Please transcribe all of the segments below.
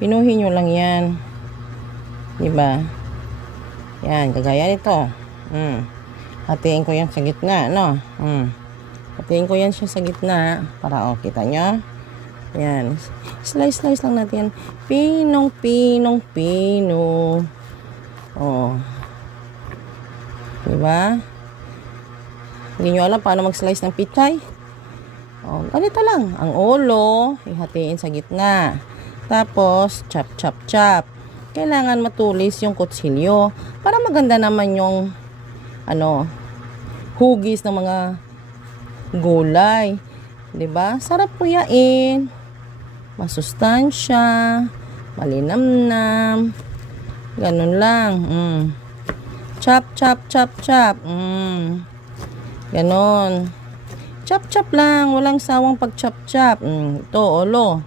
Pinuhin nyo lang yan. Diba? Yan, kagaya nito. Hatiin ko yan sa gitna, no? Hatiin ko yan siya sa gitna. Para, kita nyo? Yan. Slice lang natin. Pino. Diba? Hindi nyo alam paano mag-slice ng pichay? Ganito lang. Ang ulo, ihatiin sa gitna. Tapos, chop. Kailangan matulis yung kutsilyo para maganda naman yung hugis ng mga gulay. 'Di ba? Sarap kuyain. Masustansya, malinamnam. Ganun lang. Chop. Ganon. Chop lang, walang sawang pag-chop. Ito, ulo.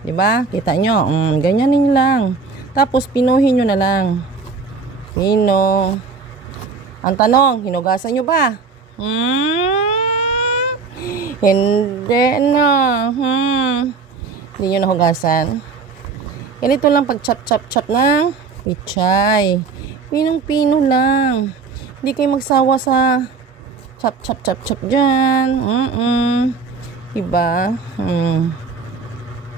'Di ba? Kita nyo? Ganyanin lang. Tapos pinuhin nyo na lang. Pino. Ang tanong, hinugasan nyo ba? Hindi na. Hindi nyo nahugasan. Ganito lang pag chop ng pichay. Pinong-pino lang. Hindi kayo magsawa sa chop dyan. Diba?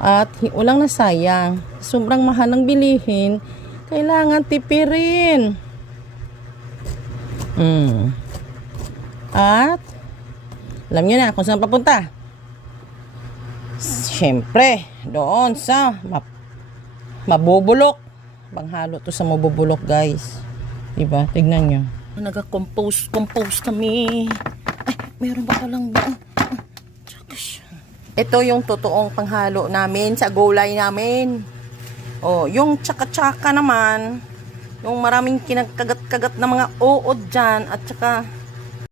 At walang nasayang. Sobrang mahal ng bilihin. Kailangan tipirin. At alam nyo na kung saan papunta. Siyempre, doon sa mabubulok. Panghalo to sa mabubulok, guys. Diba? Tignan nyo. Nag-compose kami. Ay, meron ba palang ba? Ito yung totoong panghalo namin sa gulay namin. Yung tsaka-tsaka naman, yung maraming kinagkagat-kagat na mga uod dyan, at saka